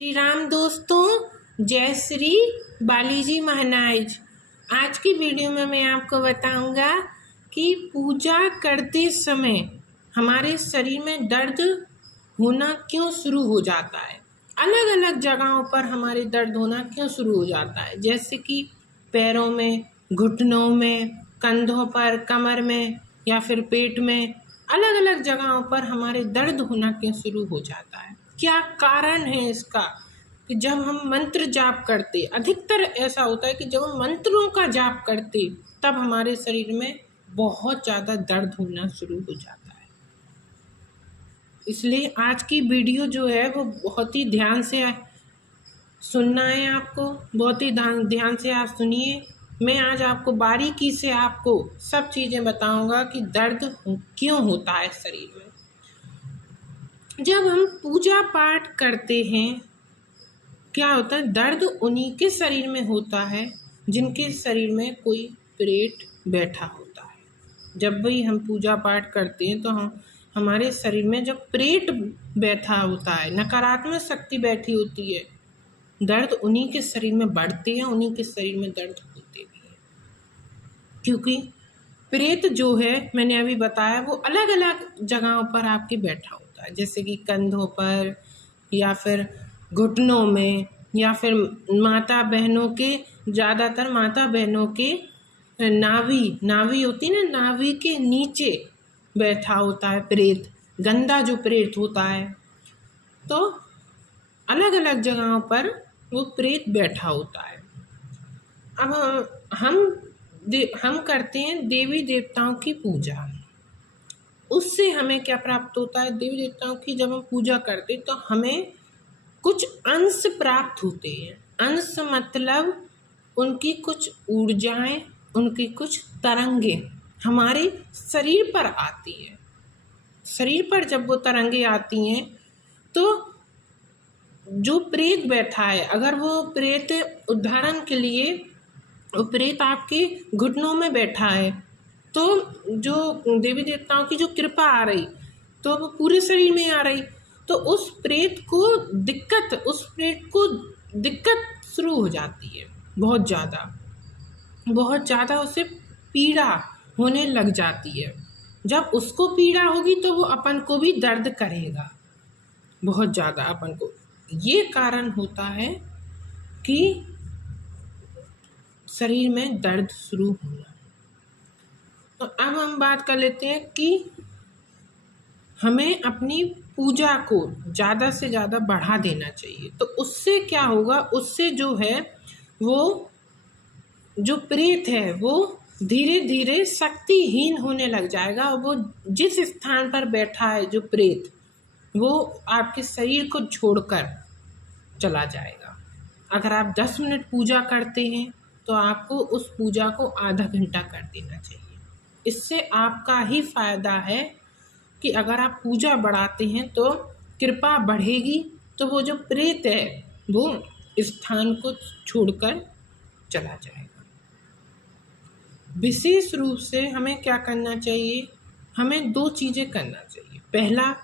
श्री राम दोस्तों, जय श्री बालीजी महाराज। आज की वीडियो में मैं आपको बताऊंगा कि पूजा करते समय हमारे शरीर में दर्द होना क्यों शुरू हो जाता है। अलग अलग जगहों पर हमारे दर्द होना क्यों शुरू हो जाता है, जैसे कि पैरों में, घुटनों में, कंधों पर, कमर में या फिर पेट में। अलग अलग जगहों पर हमारे दर्द होना क्यों शुरू हो जाता है, क्या कारण है इसका। कि जब हम मंत्र जाप करते, अधिकतर ऐसा होता है कि जब हम मंत्रों का जाप करते तब हमारे शरीर में बहुत ज़्यादा दर्द होना शुरू हो जाता है। इसलिए आज की वीडियो जो है वो बहुत ही ध्यान से सुनना है आपको, बहुत ही ध्यान से आप सुनिए। मैं आज आपको बारीकी से आपको सब चीज़ें बताऊंगा कि दर्द क्यों होता है शरीर में। जब हम पूजा पाठ करते हैं, क्या होता है, दर्द उन्हीं के शरीर में होता है जिनके शरीर में कोई प्रेत बैठा होता है। जब भी हम पूजा पाठ करते हैं तो हमारे शरीर में जब प्रेत बैठा होता है, नकारात्मक शक्ति बैठी होती है, दर्द उन्हीं के शरीर में बढ़ते हैं, उन्हीं के शरीर में दर्द होते भी हैं। क्योंकि प्रेत जो है, मैंने अभी बताया, वो अलग अलग जगहों पर आपके बैठा होता है, जैसे कि कंधों पर या फिर घुटनों में, या फिर माता बहनों के, ज़्यादातर माता बहनों के नाभि होती ना, नाभि के नीचे बैठा होता है प्रेत, गंदा जो प्रेत होता है। तो अलग अलग जगहों पर वो प्रेत बैठा होता है। अब हम करते हैं देवी देवताओं की पूजा। उससे हमें क्या प्राप्त होता है, देवी देवताओं की जब हम पूजा करते तो हमें कुछ अंश प्राप्त होते हैं। अंश मतलब उनकी कुछ ऊर्जाएं, उनकी कुछ तरंगे हमारे शरीर पर आती हैं। शरीर पर जब वो तरंगे आती हैं तो जो प्रेत बैठा है, अगर वो प्रेत, उदाहरण के लिए वो प्रेत आपके घुटनों में बैठा है, तो जो देवी देवताओं की जो कृपा आ रही तो वो पूरे शरीर में आ रही, तो उस प्रेत को दिक्कत शुरू हो जाती है। बहुत ज़्यादा उसे पीड़ा होने लग जाती है। जब उसको पीड़ा होगी तो वो अपन को भी दर्द करेगा बहुत ज़्यादा अपन को। ये कारण होता है कि शरीर में दर्द शुरू होना। तो अब हम बात कर लेते हैं कि हमें अपनी पूजा को ज़्यादा से ज़्यादा बढ़ा देना चाहिए। तो उससे क्या होगा, उससे जो है वो जो प्रेत है वो धीरे धीरे शक्तिहीन होने लग जाएगा, और वो जिस स्थान पर बैठा है जो प्रेत, वो आपके शरीर को छोड़कर चला जाएगा। अगर आप 10 मिनट पूजा करते हैं तो आपको उस पूजा को आधा घंटा कर देना चाहिए। इससे आपका ही फायदा है कि अगर आप पूजा बढ़ाते हैं तो कृपा बढ़ेगी, तो वो जो प्रेत है वो स्थान को छोड़कर चला जाएगा। विशेष रूप से हमें क्या करना चाहिए, हमें 2 चीज़ें करना चाहिए। पहला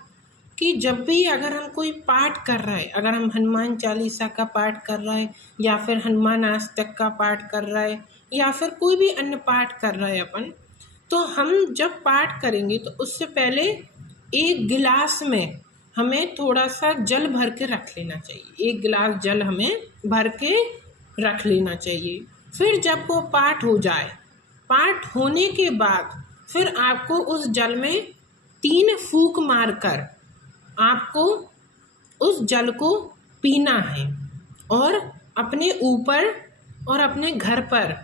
कि जब भी अगर हम कोई पाठ कर रहे हैं, अगर हम हनुमान चालीसा का पाठ कर रहे हैं, या फिर हनुमान अष्टक का पाठ कर रहे हैं, या फिर कोई भी अन्य पाठ कर रहे हैं अपन, तो हम जब पाठ करेंगे तो उससे पहले एक गिलास में हमें थोड़ा सा जल भर के रख लेना चाहिए। 1 गिलास जल हमें भर के रख लेना चाहिए। फिर जब वो पाठ हो जाए, पाठ होने के बाद फिर आपको उस जल में 3 फूंक मारकर आपको उस जल को पीना है, और अपने ऊपर और अपने घर पर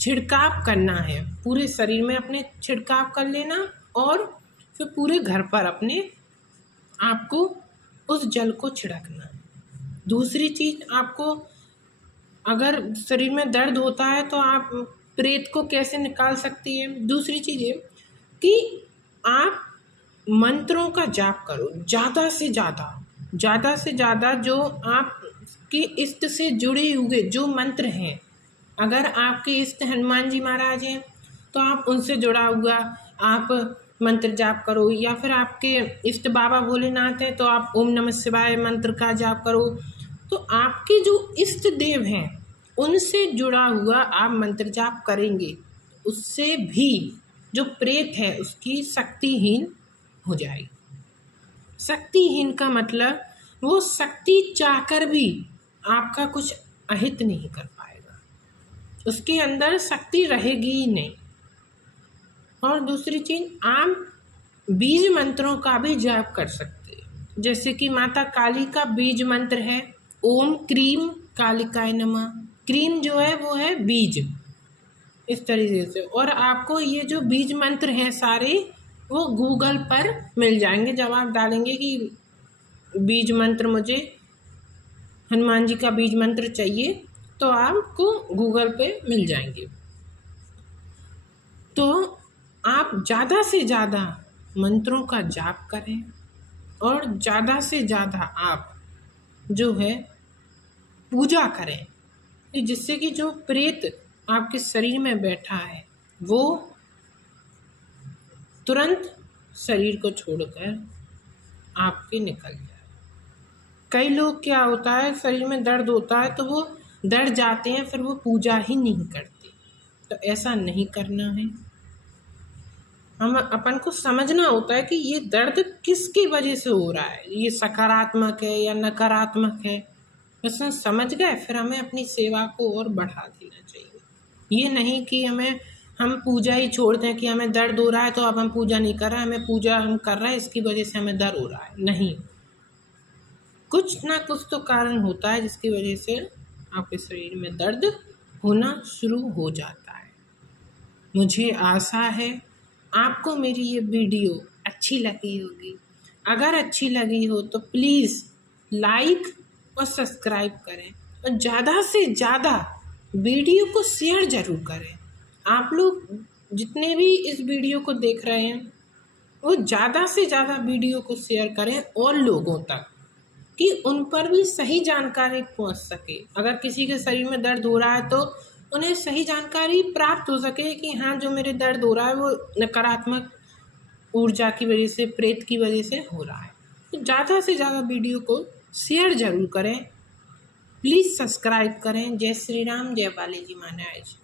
छिड़काव करना है। पूरे शरीर में अपने छिड़काव कर लेना, और फिर पूरे घर पर अपने आपको उस जल को छिड़कना है। दूसरी चीज़, आपको अगर शरीर में दर्द होता है तो आप प्रेत को कैसे निकाल सकती है। दूसरी चीज़ ये कि आप मंत्रों का जाप करो, ज़्यादा से ज़्यादा जो आपकी इष्ट से जुड़े हुए जो मंत्र हैं। अगर आपके इष्ट हनुमान जी महाराज हैं तो आप उनसे जुड़ा हुआ आप मंत्र जाप करो, या फिर आपके इष्ट बाबा भोलेनाथ हैं तो आप ओम नमः शिवाय मंत्र का जाप करो। तो आपके जो इष्ट देव हैं उनसे जुड़ा हुआ आप मंत्र जाप करेंगे, उससे भी जो प्रेत है उसकी शक्तिहीन हो जाएगी। शक्तिहीन का मतलब वो शक्ति चाहकर भी आपका कुछ अहित नहीं कर पाएगा, उसके अंदर शक्ति रहेगी ही नहीं। और दूसरी चीज़, आप बीज मंत्रों का भी जाप कर सकते हैं, जैसे कि माता काली का बीज मंत्र है ओम क्रीम कालिकाय नमः। क्रीम जो है वो है बीज, इस तरीके से। और आपको ये जो बीज मंत्र हैं सारे वो गूगल पर मिल जाएंगे। जब आप डालेंगे कि बीज मंत्र, मुझे हनुमान जी का बीज मंत्र चाहिए, तो आपको गूगल पे मिल जाएंगे। तो आप ज़्यादा से ज़्यादा मंत्रों का जाप करें और ज़्यादा से ज़्यादा आप जो है पूजा करें, जिससे कि जो प्रेत आपके शरीर में बैठा है वो तुरंत शरीर को छोड़कर आपके निकल जाए। कई लोग क्या होता है, शरीर में दर्द होता है तो वो डर जाते हैं, फिर वो पूजा ही नहीं करते। तो ऐसा नहीं करना है। हम अपन को समझना होता है कि ये दर्द किसकी वजह से हो रहा है, ये सकारात्मक है या नकारात्मक है। बस हम समझ गए, फिर हमें अपनी सेवा को और बढ़ा देना चाहिए। ये नहीं कि हम पूजा ही छोड़ दें कि हमें दर्द हो रहा है तो अब हम पूजा नहीं कर रहे हैं, हमें पूजा हम कर रहे हैं इसकी वजह से हमें दर्द हो रहा है। नहीं, कुछ ना कुछ तो कारण होता है जिसकी वजह से आपके शरीर में दर्द होना शुरू हो जाता है। मुझे आशा है आपको मेरी ये वीडियो अच्छी लगी होगी। अगर अच्छी लगी हो तो प्लीज़ लाइक और सब्सक्राइब करें और ज़्यादा से ज़्यादा वीडियो को शेयर ज़रूर करें। आप लोग जितने भी इस वीडियो को देख रहे हैं वो ज़्यादा से ज़्यादा वीडियो को शेयर करें और लोगों तक, कि उन पर भी सही जानकारी पहुंच सके। अगर किसी के शरीर में दर्द हो रहा है तो उन्हें सही जानकारी प्राप्त हो सके कि हाँ, जो मेरे दर्द हो रहा है वो नकारात्मक ऊर्जा की वजह से, प्रेत की वजह से हो रहा है। तो ज़्यादा से ज़्यादा वीडियो को शेयर ज़रूर करें, प्लीज़ सब्सक्राइब करें। जय श्री राम, जय बालाजी महाराज।